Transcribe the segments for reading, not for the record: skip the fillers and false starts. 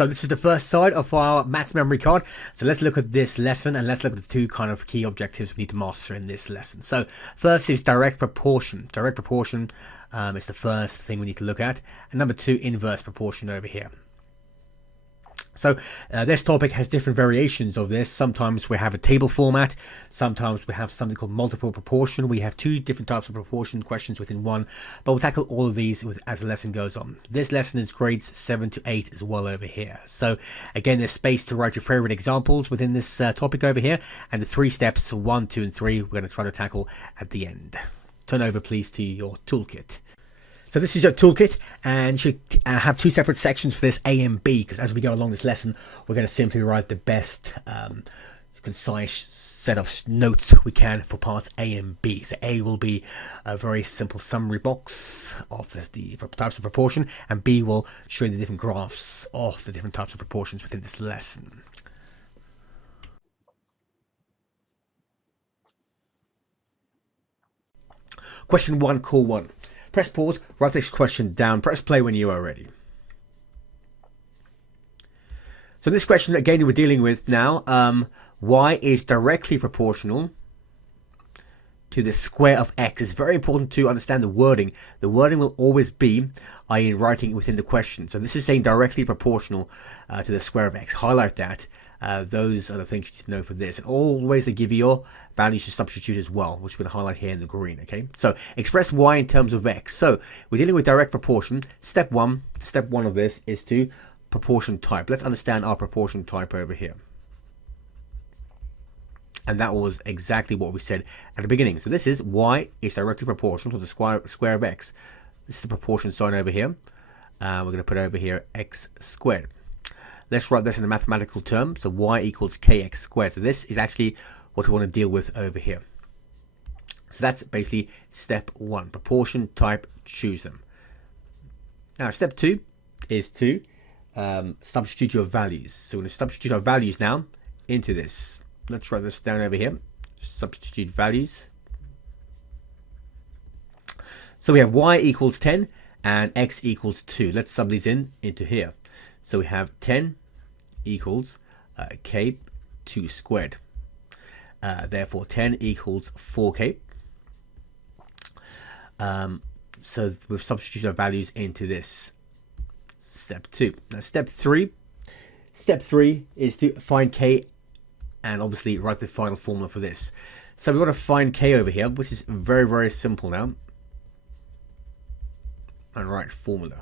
So this is the first side of our maths memory card. So let's look at this lesson and let's look at the two kind of key objectives we need to master in this lesson. So first is direct proportion. Direct proportion is the first thing we need to look at. And number two, inverse proportion over here. So this topic has different variations of this. Sometimes we have a table format. Sometimes we have something called multiple proportion. We have two different types of proportion questions within one. But we'll tackle all of these as the lesson goes on. This lesson is grades 7 to 8 as well over here. So again, there's space to write your favorite examples within this topic over here. And the 3 steps, 1, 2, and 3, we're going to try to tackle at the end. Turn over, please, to your toolkit. So this is your toolkit, and you should have 2 separate sections for this, A and B, because as we go along this lesson, we're going to simply write the best concise set of notes we can for parts A and B. So A will be a very simple summary box of the types of proportion, and B will show you the different graphs of the different types of proportions within this lesson. Question 1, core 1. Press pause, write this question down, press play when you are ready. So this question, again, we're dealing with now, y is directly proportional to the square of x. It's very important to understand the wording. The wording will always be, i.e. writing within the question. So this is saying directly proportional to the square of x. Highlight that. Those are the things you need to know for this. And always they give you your values to substitute as well, which we're going to highlight here in the green. Okay, so express y in terms of x. So we're dealing with direct proportion. Step one of this is to proportion type. Let's understand our proportion type over here. And that was exactly what we said at the beginning. So this is y is directly proportional to the square of x. This is the proportion sign over here. We're going to put over here x squared. Let's write this in a mathematical term. So y equals kx squared. So this is actually what we want to deal with over here. So that's basically step 1. Proportion, type, choose them. Now step 2 is to substitute your values. So we're going to substitute our values now into this. Let's write this down over here. Substitute values. So we have y equals 10 and x equals 2. Let's sub these into here. So we have 10 equals k 2 squared. Therefore 10 equals 4k. So we've substituted our values into this step 2. Now step 3 is to find k and obviously write the final formula for this. So we want to find k over here, which is very, very simple now. And write formula.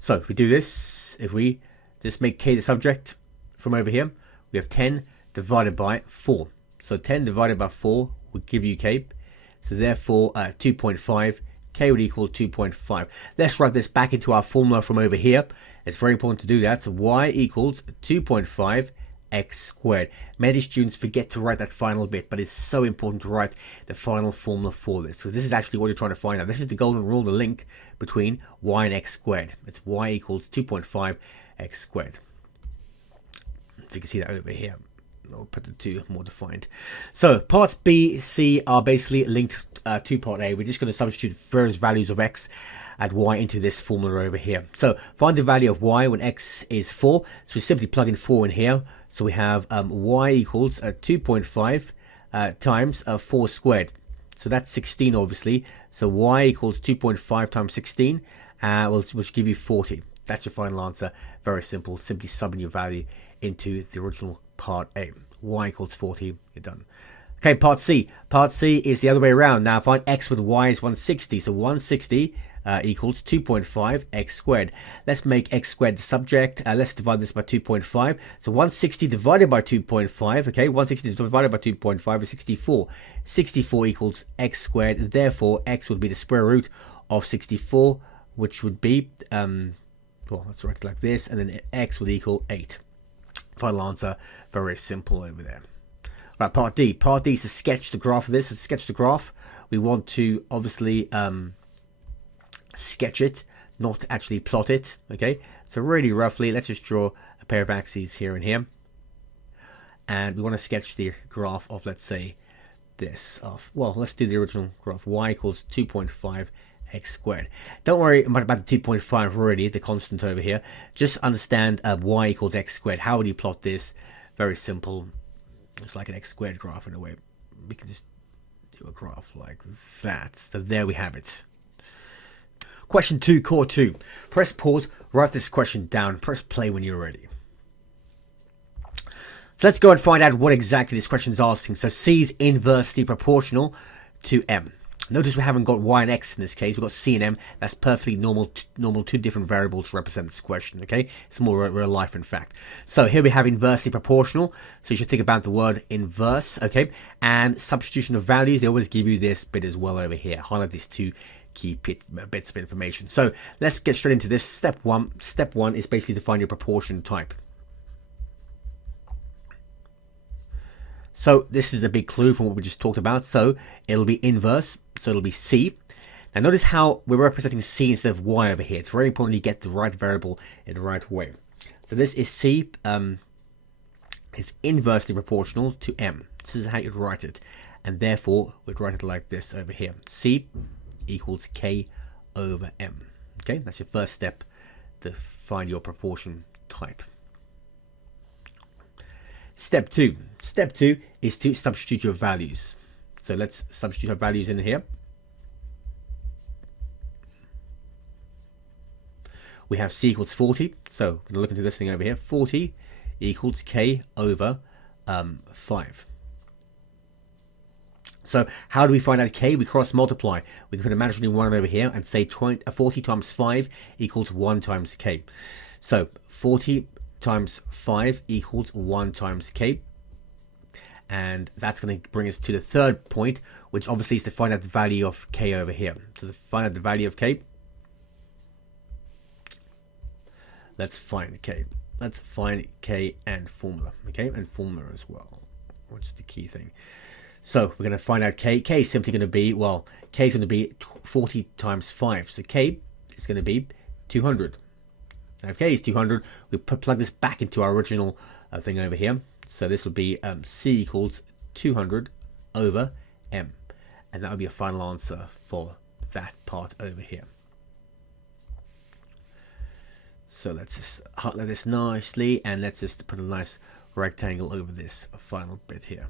So if we do this, if we just make k the subject from over here, we have 10 divided by 4. So 10 divided by 4 would give you k. So therefore 2.5, k would equal 2.5. Let's write this back into our formula from over here. It's very important to do that. So y equals 2.5 x squared. Many students forget to write that final bit, but it's so important to write the final formula for this. So this is actually what you're trying to find out. This is the golden rule, the link between y and x squared. It's y equals 2.5 x squared. If you can see that over here, I'll put the 2 more defined. So parts B, C are basically linked to part A. We're just going to substitute various values of x and y into this formula over here. So find the value of y when x is 4. So we simply plug in 4 in here. So we have y equals 2.5 times 4 squared. So that's 16 obviously. So y equals 2.5 times 16, which give you 40. That's your final answer. Very simple. Simply subbing your value into the original part A. Y equals 40. You're done. Okay, part C. Part C is the other way around. Now find x with y is 160. So 160 equals 2.5 x squared. Let's make x squared the subject. Let's divide this by 2.5. So 160 divided by 2.5. Okay, 160 divided by 2.5 is 64. 64 equals x squared. Therefore, x would be the square root of 64, which would be, well, let's write it like this, and then x would equal 8. Final answer, very simple over there. Right, part D. Part D is to sketch the graph of this. To sketch the graph, we want to obviously sketch it, not actually plot it. Okay, so really roughly, let's just draw a pair of axes here and here, and we want to sketch the graph of, let's say, this. Well, let's do the original graph. Y equals 2.5 x squared. Don't worry about the 2.5 already, the constant over here. Just understand y equals x squared. How would you plot this? Very simple. It's like an x squared graph in a way. We can just do a graph like that. So there we have it. Question 2, core 2. Press pause, write this question down, press play when you're ready. So let's go and find out what exactly this question is asking. So C is inversely proportional to M. Notice we haven't got y and x in this case. We've got c and m. That's perfectly normal, two different variables to represent this question, okay? It's more real life, in fact. So here we have inversely proportional. So you should think about the word inverse, okay? And substitution of values, they always give you this bit as well over here. Highlight these two key bits of information. So let's get straight into this. Step one is basically to find your proportion type. So this is a big clue from what we just talked about. So it'll be inverse. So it'll be C. Now notice how we're representing C instead of Y over here. It's very important you get the right variable in the right way. So this is C is inversely proportional to M. This is how you'd write it. And therefore, we'd write it like this over here. C equals K over M. Okay, that's your first step to find your proportion type. Step two is to substitute your values. So let's substitute our values in here. We have C equals 40. So we're going to look into this thing over here. 40 equals K over 5. So how do we find out K? We cross multiply. We can put imaginary 1 over here and say 40 times 5 equals 1 times K. So 40 times 5 equals 1 times K. And that's going to bring us to the third point, which obviously is to find out the value of K over here. So to find out the value of K, let's find K. Let's find K and formula. Okay, and formula as well, which is the key thing. So we're going to find out K. K is simply going to be, well, K is going to be 40 times 5. So K is going to be 200. Now if K is 200, we plug this back into our original thing over here. So this would be C equals 200 over M. And that would be a final answer for that part over here. So let's just highlight this nicely and let's just put a nice rectangle over this final bit here.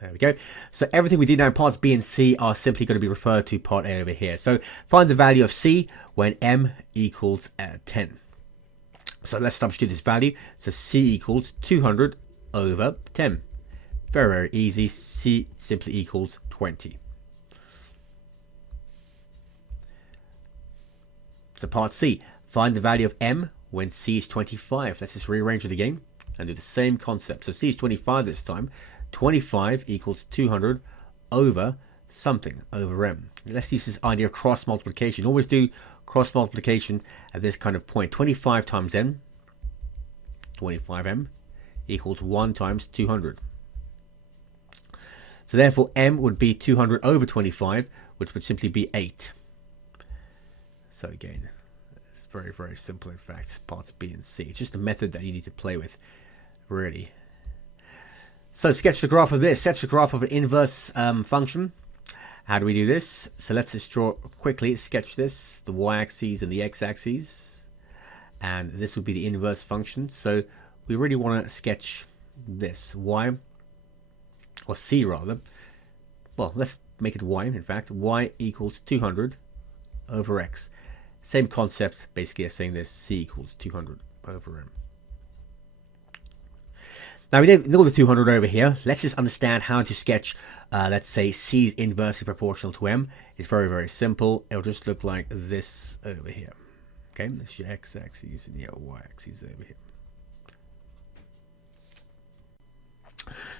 There we go. So everything we did now in parts B and C are simply going to be referred to part A over here. So find the value of C when M equals 10. So let's substitute this value. So C equals 200 over 10. Very, very easy. C simply equals 20. So part C, find the value of M when C is 25. Let's just rearrange it again and do the same concept. So C is 25 this time. 25 equals 200 over something, over M. Let's use this idea of cross multiplication. Always do cross multiplication at this kind of point. 25 times M, 25M, equals 1 times 200. So therefore M would be 200 over 25, which would simply be 8. So again, it's very, very simple in fact, parts B and C. It's just a method that you need to play with, really. So sketch the graph of this. Sketch the graph of an inverse function. How do we do this? So let's just draw quickly, sketch this, the y-axis and the x-axis. And this would be the inverse function. So we really want to sketch this, y, or c rather. Well, let's make it y, in fact. Y equals 200 over x. Same concept, basically, as saying this, c equals 200 over m. Now we know the 200 over here. Let's just understand how to sketch, let's say, C is inversely proportional to M. It's very, very simple. It'll just look like this over here. Okay, that's your x-axis and your y-axis over here.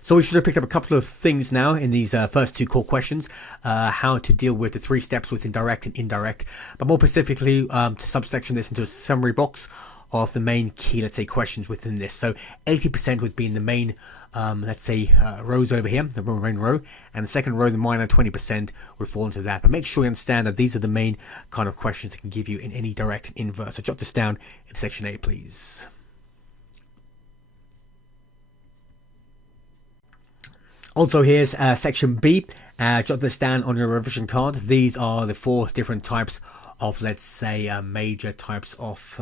So we should have picked up a couple of things now in these first two core questions. How to deal with the 3 steps with direct and indirect. But more specifically, to subsection this into a summary box of the main key, let's say, questions within this. So 80% would be in the main, let's say, rows over here, the main row, and the second row, the minor 20% would fall into that. But make sure you understand that these are the main kind of questions that can give you in any direct and inverse. So jot this down in section A, please. Also, here's section B. Jot this down on your revision card. These are the 4 different types of, let's say, major types of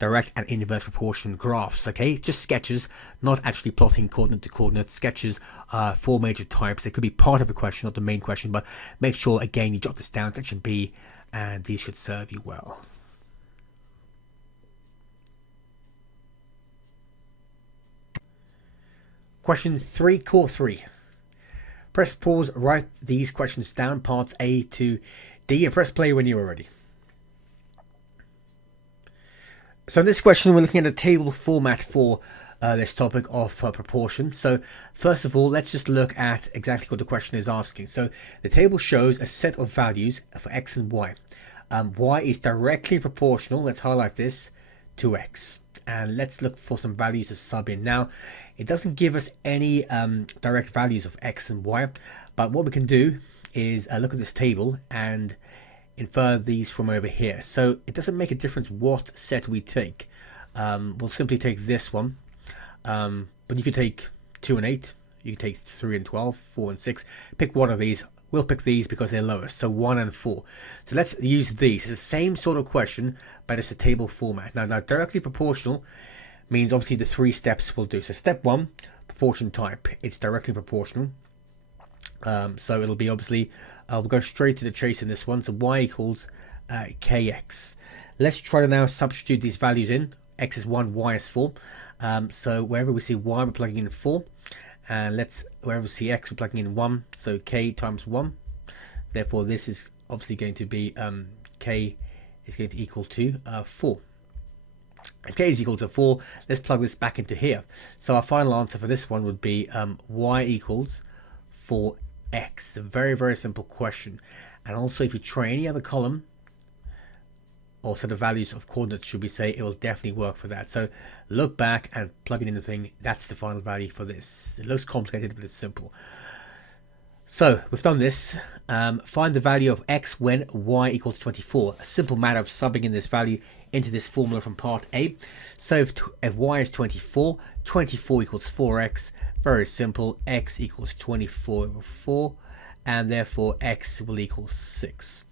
direct and inverse proportion graphs. Okay, just sketches, not actually plotting coordinate to coordinate. Sketches, 4 major types. They could be part of a question, not the main question, but make sure again you jot this down, section B, and these should serve you well. Question 3, core 3. Press pause, write these questions down, parts A to D, and press play when you are ready. So in this question, we're looking at a table format for this topic of proportion. So first of all, let's just look at exactly what the question is asking. So the table shows a set of values for x and y. Y is directly proportional, let's highlight this, to x. And let's look for some values to sub in. Now, it doesn't give us any direct values of x and y, but what we can do is look at this table and infer these from over here. So it doesn't make a difference what set we take. We'll simply take this one, but you could take 2 and 8, you could take 3 and 12, 4 and 6. Pick one of these. We'll pick these because they're lowest, so 1 and 4. So let's use these. It's the same sort of question, but it's a table format. Now directly proportional means obviously the 3 steps we'll do. So step 1, proportion type. It's directly proportional. So it'll be obviously, we'll go straight to the chase in this one. So y equals kx. Let's try to now substitute these values in. X is 1, y is 4. So wherever we see y, we're plugging in 4. And wherever we see x, we're plugging in 1. So k times 1. Therefore, this is obviously going to be, k is going to equal to 4. If k is equal to 4, let's plug this back into here. So our final answer for this one would be y equals 4x. A very, very simple question. And also, if you try any other column or set of values of coordinates, should we say, it will definitely work for that. So look back and plug it in the thing. That's the final value for this. It looks complicated, but it's simple. So we've done this. Find the value of x when y equals 24. A simple matter of subbing in this value into this formula from part A. So if y is 24, 24 equals 4x. Very simple. X equals 24 over 4, and therefore x will equal 6.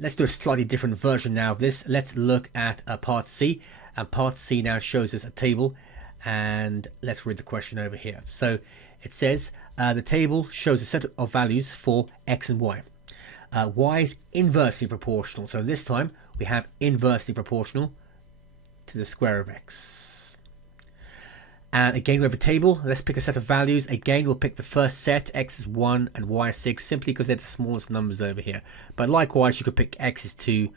Let's do a slightly different version now of this. Let's look at part C, and part C now shows us a table, and let's read the question over here. So it says the table shows a set of values for x and y. Y is inversely proportional, so this time we have inversely proportional to the square of x. And again, we have a table. Let's pick a set of values. Again, we'll pick the first set. X is 1 and y is 6, simply because they're the smallest numbers over here. But likewise, you could pick x is 2,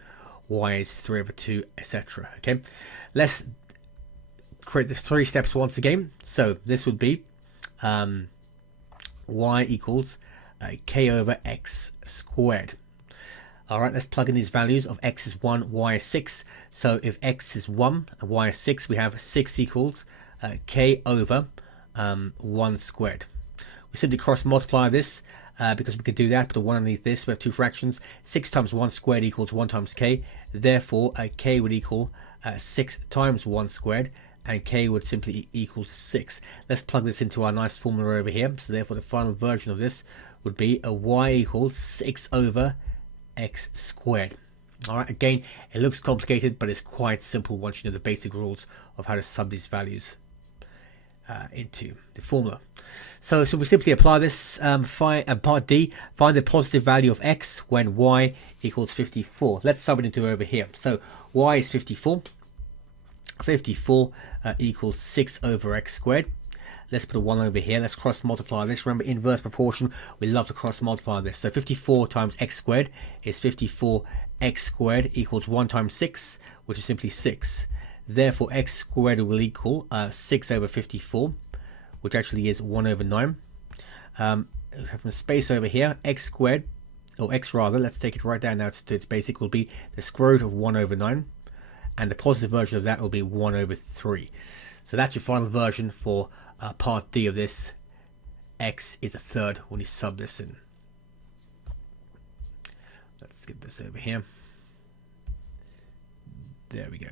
y is 3 over 2, etc. Okay, let's create this 3 steps once again. So this would be y equals k over x squared. All right, let's plug in these values of x is 1, y is 6. So if x is 1 and y is 6, we have 6 equals k over 1 squared. We simply cross multiply this because we could do that, but the 1 underneath this, we have 2 fractions. 6 times 1 squared equals 1 times k. Therefore, k would equal 6 times 1 squared, and k would simply equal to 6. Let's plug this into our nice formula over here. So therefore, the final version of this would be a y equals 6 over x squared. All right, again, it looks complicated, but it's quite simple once you know the basic rules of how to sub these values into the formula. So we simply apply this. Part D, find the positive value of x when y equals 54. Let's sub it into over here. So y is 54. 54 equals 6 over x squared. Let's put a 1 over here. Let's cross multiply this. Remember, inverse proportion, we love to cross multiply this. So 54 times x squared is 54 x squared equals 1 times 6, which is simply 6. Therefore, x squared will equal 6 over 54, which actually is 1 over 9. We have a space over here. X squared, or x rather, let's take it right down now to its basic, will be the square root of 1 over 9. And the positive version of that will be 1 over 3. So that's your final version for part D of this. X is a third when you sub this in. Let's get this over here. There we go.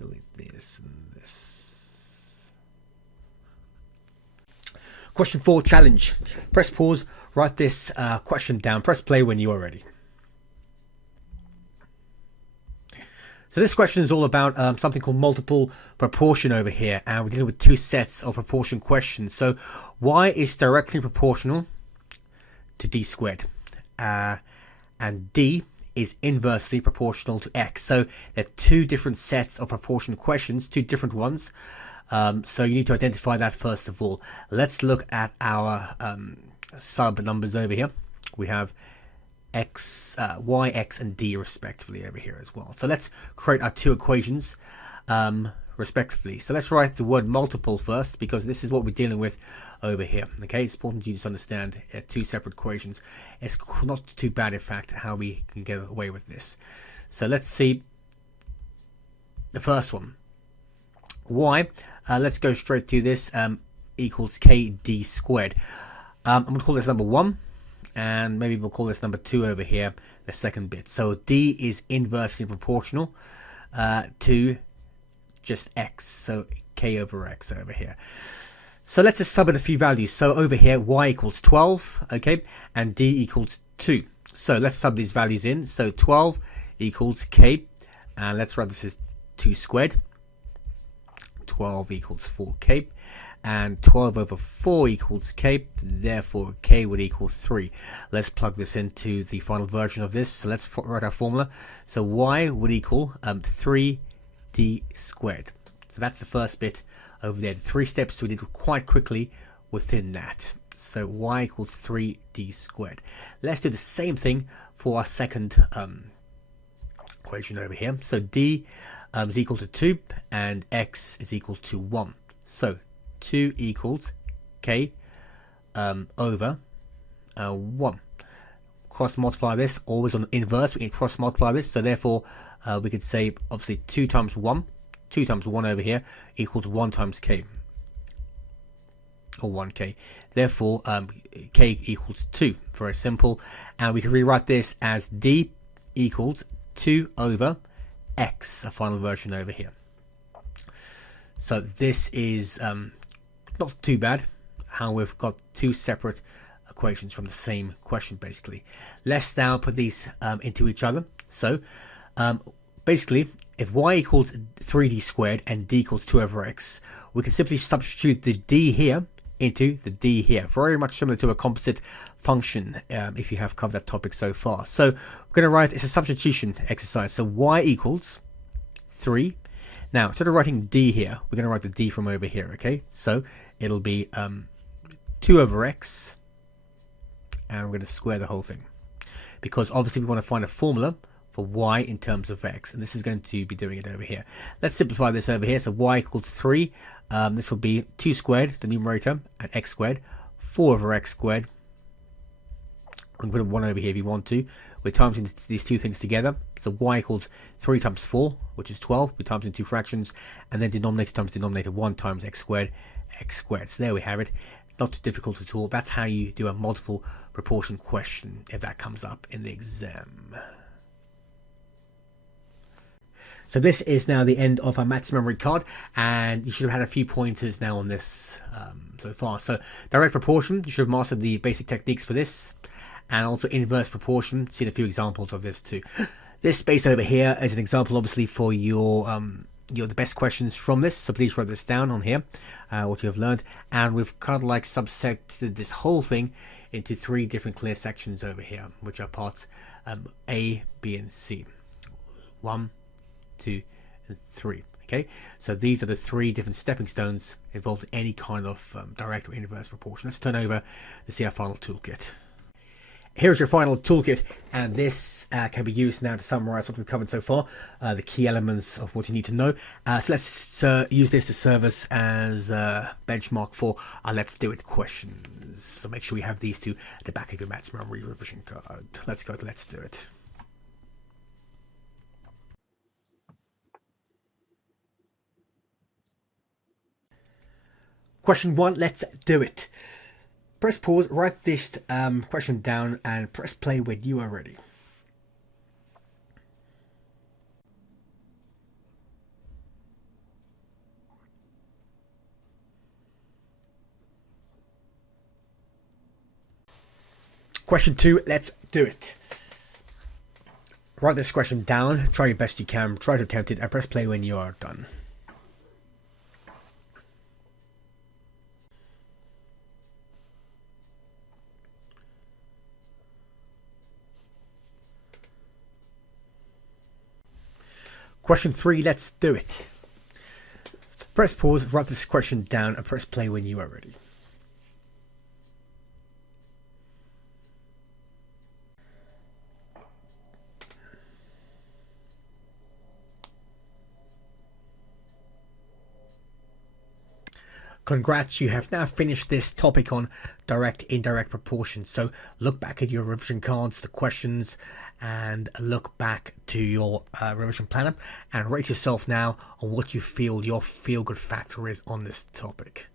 delete this and this. Question 4, challenge. Press pause, write this question down, press play when you are ready. So this question is all about something called multiple proportion over here, and we're dealing with two sets of proportion questions. So y is directly proportional to d squared, and d is inversely proportional to x. So they're two different sets of proportion questions, two different ones. So you need to identify that first of all. Let's look at our sub numbers over here. We have x, y, x, and d respectively over here as well. So let's create our two equations respectively. So let's write the word multiple first, because this is what we're dealing with over here. Okay, it's important you just understand two separate equations. It's not too bad, in fact, how we can get away with this. So let's see the first one. Y, let's go straight to this, equals kd squared. I'm going to call this number 1. And maybe we'll call this number 2 over here, the second bit. So d is inversely proportional to just x, so k over x over here. So let's just sub in a few values. So over here, y equals 12, okay, and d equals 2. So let's sub these values in. So 12 equals k, and let's write this as 2 squared. 12 equals 4k. And 12 over 4 equals k, therefore k would equal 3. Let's plug this into the final version of this. So let's write our formula. So y would equal 3d squared. So that's the first bit over there. The 3 steps we did quite quickly within that. So y equals 3d squared. Let's do the same thing for our second equation over here. So d is equal to 2 and x is equal to 1. So 2 equals k over 1. Cross multiply this, always on the inverse, we can cross multiply this, so therefore we could say obviously 2 times 1, 2 times 1 over here equals 1 times k, or 1k. Therefore k equals 2, very simple, and we can rewrite this as d equals 2 over x, a final version over here. So this is not too bad how we've got two separate equations from the same question basically. Let's now put these into each other. So basically, if y equals 3d squared and d equals 2 over x, we can simply substitute the d here into the d here. Very much similar to a composite function, if you have covered that topic so far. So we're going to write, it's a substitution exercise. So y equals 3. Now, instead of writing d here, we're going to write the d from over here, okay? So it'll be 2 over x, and we're going to square the whole thing. Because obviously we want to find a formula for y in terms of x, and this is going to be doing it over here. Let's simplify this over here. So y equals 3. This will be 2 squared, the numerator, and x squared, 4 over x squared. I'm going to put a 1 over here if you want to. We're timesing these two things together. So y equals 3 times 4, which is 12. We times in two fractions. And then denominator times denominator, 1 times x squared, x squared. So there we have it. Not too difficult at all. That's how you do a multiple proportion question if that comes up in the exam. So this is now the end of our maths memory card, and you should have had a few pointers now on this so far. So direct proportion, you should have mastered the basic techniques for this, and also inverse proportion, seen a few examples of this too. This space over here is an example obviously for your the best questions from this, so please write this down on here, what you have learned. And we've kind of like subsected this whole thing into 3 different clear sections over here, which are parts A, B, and C. 1, 2, and 3. Okay, so these are the 3 different stepping stones involved in any kind of direct or inverse proportion. Let's turn over to see our final toolkit. Here's your final toolkit, and this can be used now to summarize what we've covered so far, the key elements of what you need to know. So let's use this to serve us as a benchmark for our Let's Do It questions. So make sure you have these two at the back of your Maths Memory Revision card. Let's go to Let's Do It. Question 1, let's do it. Press pause, write this question down, and press play when you are ready. Question 2, let's do it. Write this question down, try your best you can, try to attempt it, and press play when you are done. Question 3, let's do it. Press pause, write this question down, and press play when you are ready. Congrats, you have now finished this topic on direct, indirect proportion. So look back at your revision cards, the questions, and look back to your revision planner and rate yourself now on what you feel your feel-good factor is on this topic.